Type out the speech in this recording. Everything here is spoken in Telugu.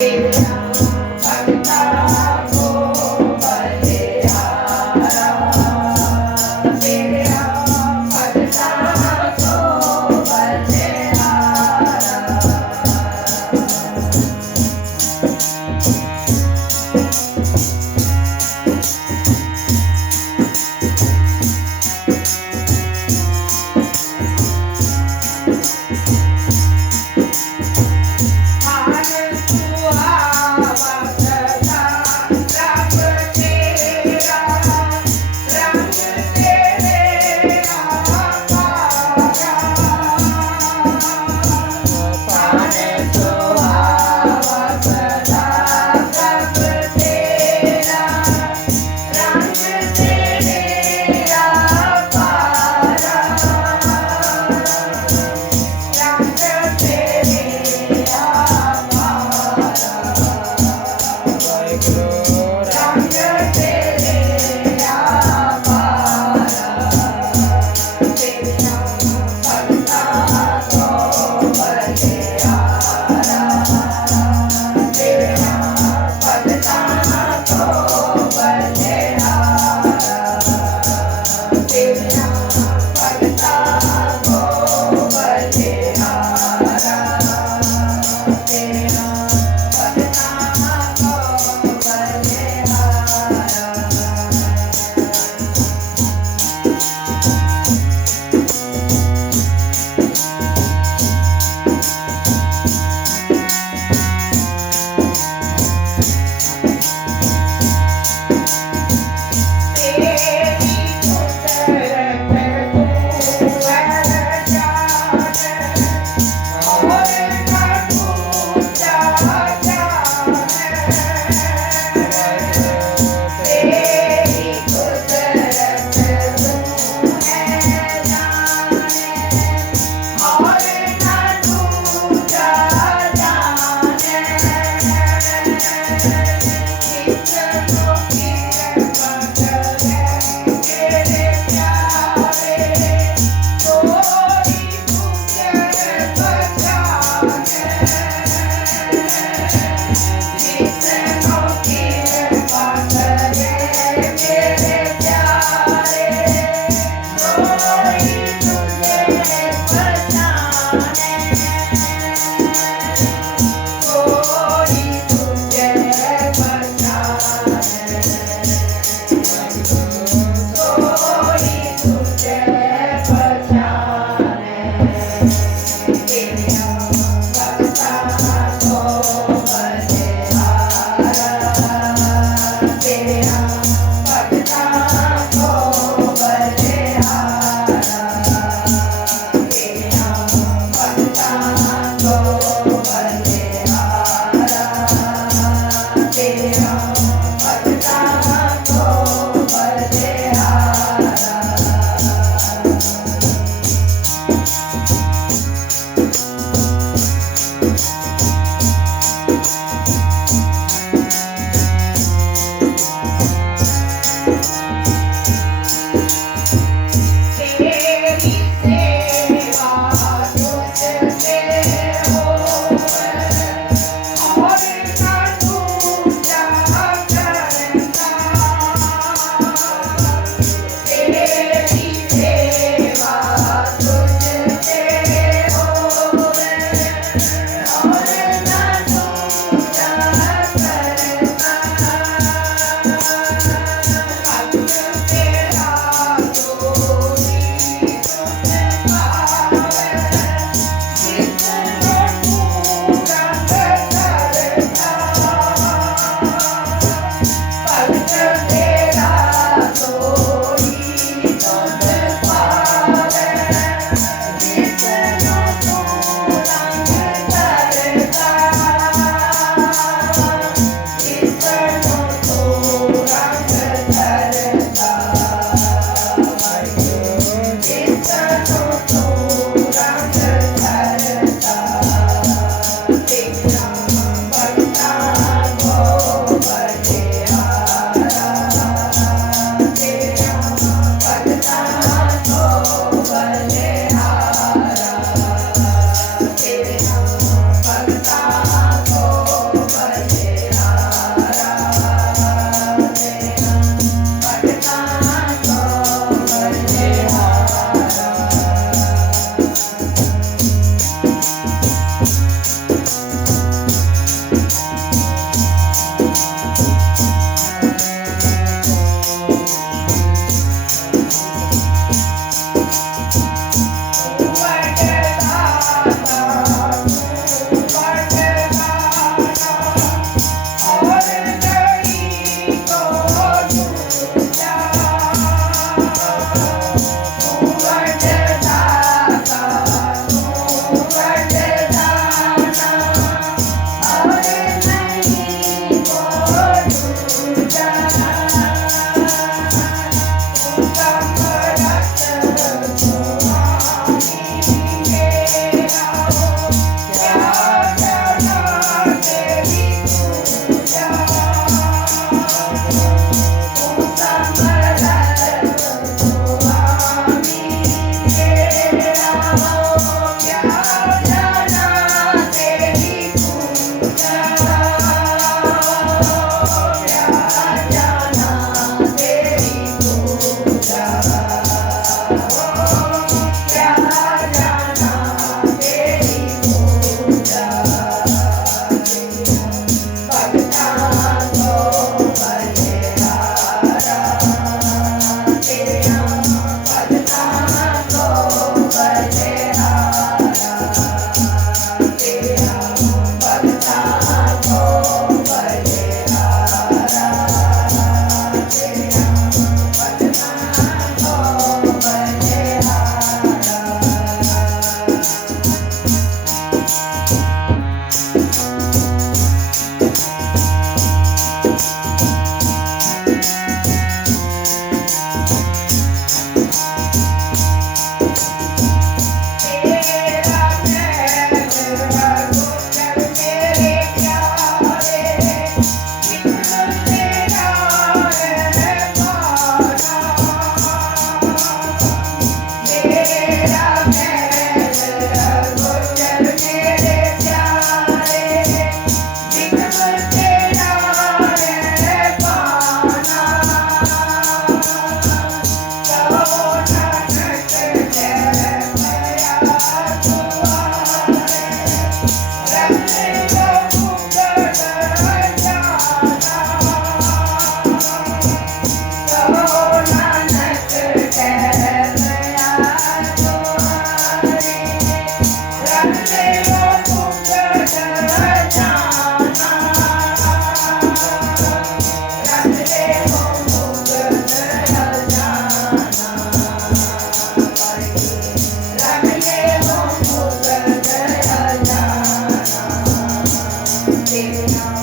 ఆనందు ఆవసదా Yeah.